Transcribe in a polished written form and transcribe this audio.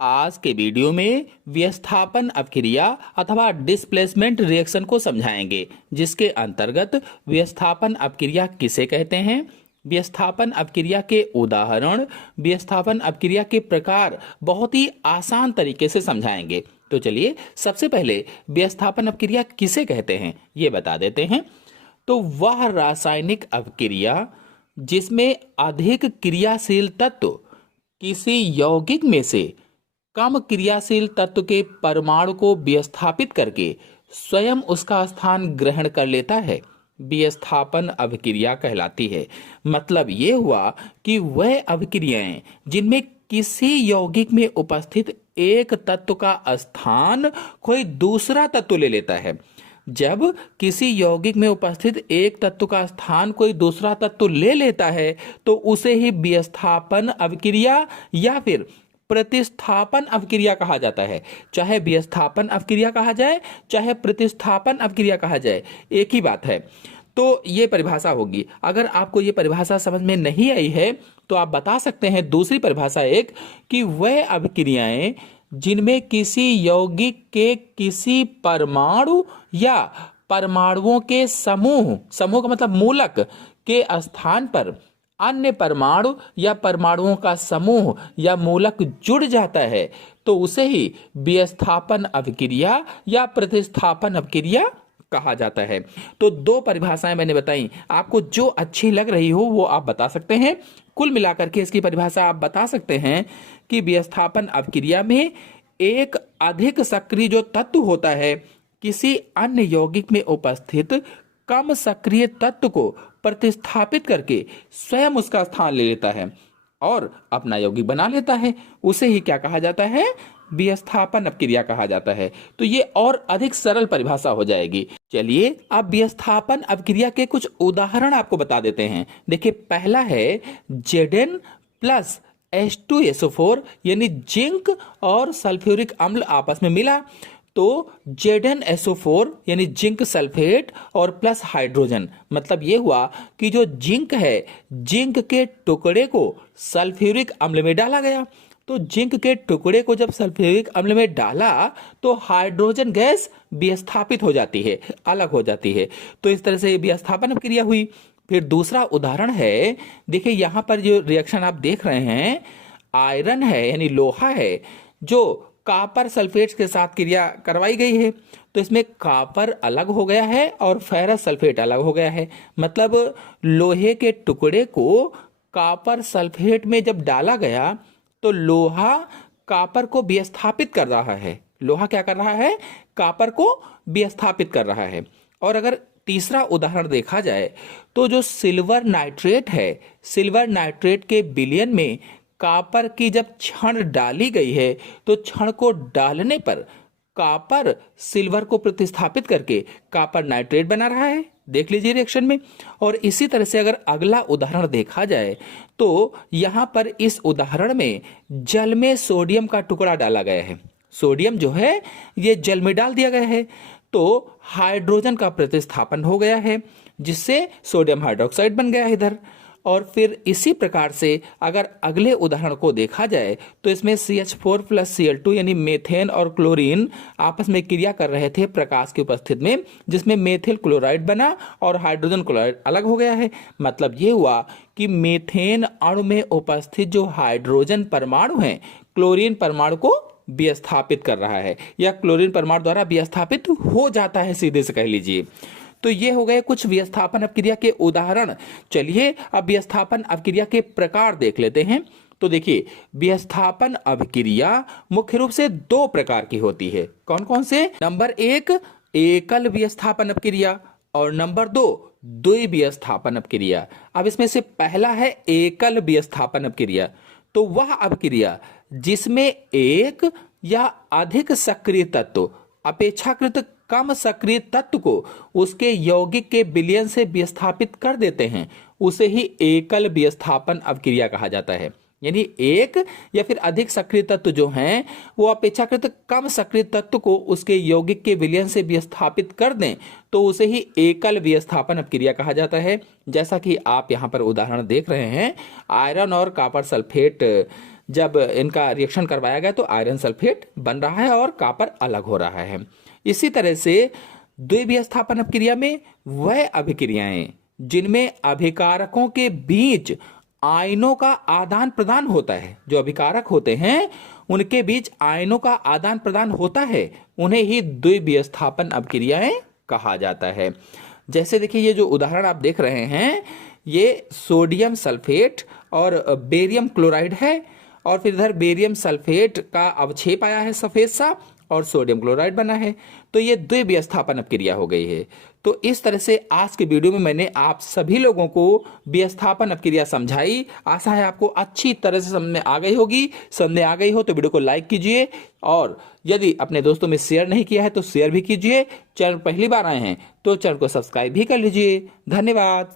आज के वीडियो में विस्थापन अपक्रिया अथवा डिस्प्लेसमेंट रिएक्शन को समझाएंगे, जिसके अंतर्गत विस्थापन अपक्रिया किसे कहते हैं, विस्थापन अपक्रिया के उदाहरण, विस्थापन अपक्रिया के प्रकार बहुत ही आसान तरीके से समझाएंगे। तो चलिए सबसे पहले विस्थापन अपक्रिया किसे कहते हैं ये बता देते हैं। तो वह रासायनिक अपक्रिया जिसमें अधिक क्रियाशील तत्व किसी यौगिक में से कम क्रियाशील तत्व के परमाणु को विस्थापित करके स्वयं उसका स्थान ग्रहण कर लेता है, विस्थापन अभिक्रिया कहलाती है। मतलब ये हुआ कि वह अभिक्रियाएं जिनमें किसी यौगिक में उपस्थित एक तत्व का स्थान कोई दूसरा तत्व ले लेता है। जब किसी यौगिक में उपस्थित एक तत्व का स्थान कोई दूसरा तत्व ले लेता है तो उसे ही विस्थापन अभिक्रिया या फिर प्रतिस्थापन अभिक्रिया कहा जाता है। चाहे विस्थापन अभिक्रिया कहा जाए चाहे प्रतिस्थापन अभिक्रिया कहा जाए, एक ही बात है। तो ये परिभाषा होगी। अगर आपको ये परिभाषा समझ में नहीं आई है तो आप बता सकते हैं दूसरी परिभाषा एक कि वह अभिक्रियाएं जिनमें किसी यौगिक के किसी परमाणु या परमाणुओं के समूह का मतलब मूलक के स्थान पर अन्य परमाणु या परमाणुओं का समूह या मूलक जुड़ जाता है तो उसे ही विस्थापन अभिक्रिया या प्रतिस्थापन अभिक्रिया कहा जाता है। तो दो परिभाषाएं मैंने बताई, आपको जो अच्छी लग रही हो वो आप बता सकते हैं। कुल मिलाकर के इसकी परिभाषा आप बता सकते हैं कि विस्थापन अभिक्रिया में एक अधिक सक्रिय जो तत्व होता है किसी अन्य यौगिक में उपस्थित कम सक्रिय तत्व को प्रतिस्थापित करके स्वयं उसका स्थान ले लेता है और अपना यौगिक बना लेता है, उसे ही क्या कहा जाता है, विस्थापन अपक्रिया कहा जाता है। तो ये और अधिक सरल परिभाषा हो जाएगी। चलिए अब विस्थापन अपक्रिया के कुछ उदाहरण आपको बता देते हैं। देखिए पहला है Zn प्लस H2SO4 यानी जिंक और सल्फ्यूरिक अम्ल आपस में मिला तो ZnSO4 यानी जिंक सल्फेट और प्लस हाइड्रोजन। मतलब ये हुआ कि जो जिंक है, जिंक के टुकड़े को सल्फ्यूरिक अम्ल में डाला गया। तो जिंक के टुकड़े को जब सल्फ्यूरिक अम्ल में डाला तो हाइड्रोजन गैस विस्थापित हो जाती है, अलग हो जाती है। तो इस तरह से विस्थापन क्रिया हुई। फिर दूसरा उदाहरण है, देखिए यहां पर जो रिएक्शन आप देख रहे हैं, आयरन है यानी लोहा है जो कॉपर सल्फेट के साथ क्रिया करवाई गई है। तो इसमें कॉपर अलग हो गया है और फेरस सल्फेट अलग हो गया है। मतलब लोहे के टुकड़े को कॉपर सल्फेट में जब डाला गया तो लोहा कॉपर को विस्थापित कर रहा है। लोहा क्या कर रहा है, कॉपर को विस्थापित कर रहा है। और अगर तीसरा उदाहरण देखा जाए तो जो सिल्वर नाइट्रेट है, सिल्वर नाइट्रेट के विलयन में कॉपर की जब छड़ डाली गई है तो छड़ को डालने पर कॉपर सिल्वर को प्रतिस्थापित करके कॉपर नाइट्रेट बना रहा है, देख लीजिए रिएक्शन में। और इसी तरह से अगर अगला उदाहरण देखा जाए तो यहां पर इस उदाहरण में जल में सोडियम का टुकड़ा डाला गया है। सोडियम जो है ये जल में डाल दिया गया है तो हाइड्रोजन का प्रतिस्थापन हो गया है जिससे सोडियम हाइड्रोक्साइड बन गया है इधर। और फिर इसी प्रकार से अगर अगले उदाहरण को देखा जाए तो इसमें CH4 प्लस Cl2 यानी मेथेन और क्लोरीन आपस में क्रिया कर रहे थे प्रकाश की उपस्थिति में, जिसमें मेथिल क्लोराइड बना और हाइड्रोजन क्लोराइड अलग हो गया है। मतलब ये हुआ कि मेथेन अणु में उपस्थित जो हाइड्रोजन परमाणु है क्लोरीन परमाणु को विस्थापित कर रहा है या क्लोरीन परमाणु द्वारा विस्थापित हो जाता है, सीधे से कह लीजिए। तो ये हो गए कुछ विस्थापन अपक्रिया के उदाहरण। चलिए अब विस्थापन अपक्रिया के प्रकार देख लेते हैं। तो देखिए विस्थापन अपक्रिया मुख्य रूप से दो प्रकार की होती है। कौन कौन से? नंबर एक एकल विस्थापन अपक्रिया और नंबर दो द्विविस्थापन अपक्रिया। अब इसमें से पहला है एकल विस्थापन अपक्रिया। तो वह अपक्रिया जिसमें एक या अधिक सक्रिय तत्व अपेक्षाकृत कम सक्रिय तत्व को उसके यौगिक के विलयन से विस्थापित कर देते हैं उसे ही एकल विस्थापन अपक्रिया कहा जाता है। यानी एक या फिर अधिक सक्रिय तत्व जो हैं वो अपेक्षाकृत कम सक्रिय तत्व को उसके यौगिक के विलयन से विस्थापित कर दें तो उसे ही एकल विस्थापन अपक्रिया कहा जाता है। जैसा कि आप यहाँ पर उदाहरण देख रहे हैं, आयरन और कॉपर सल्फेट जब इनका रिएक्शन करवाया गया तो आयरन सल्फेट बन रहा है और कॉपर अलग हो रहा है। इसी तरह से द्विविस्थापन अपक्रिया में वह अभिक्रियाएं जिनमें अभिकारकों के बीच आयनों का आदान प्रदान होता है, जो अभिकारक होते हैं उनके बीच आयनों का आदान प्रदान होता है, उन्हें ही द्विविस्थापन अपक्रियाएं कहा जाता है। जैसे देखिए ये जो उदाहरण आप देख रहे हैं ये सोडियम सल्फेट और बेरियम क्लोराइड है, और फिर इधर बेरियम सल्फेट का अवक्षेप आया है सफेद सा और सोडियम क्लोराइड बना है, तो ये द्विविस्थापन अपक्रिया हो गई है। तो इस तरह से आज के वीडियो में मैंने आप सभी लोगों को विस्थापन अपक्रिया समझाई। आशा है आपको अच्छी तरह से समझ में आ गई होगी। समझ में आ गई हो तो वीडियो को लाइक कीजिए, और यदि अपने दोस्तों में शेयर नहीं किया है तो शेयर भी कीजिए। चैनल पहली बार आए हैं तो चैनल को सब्सक्राइब भी कर लीजिए। धन्यवाद।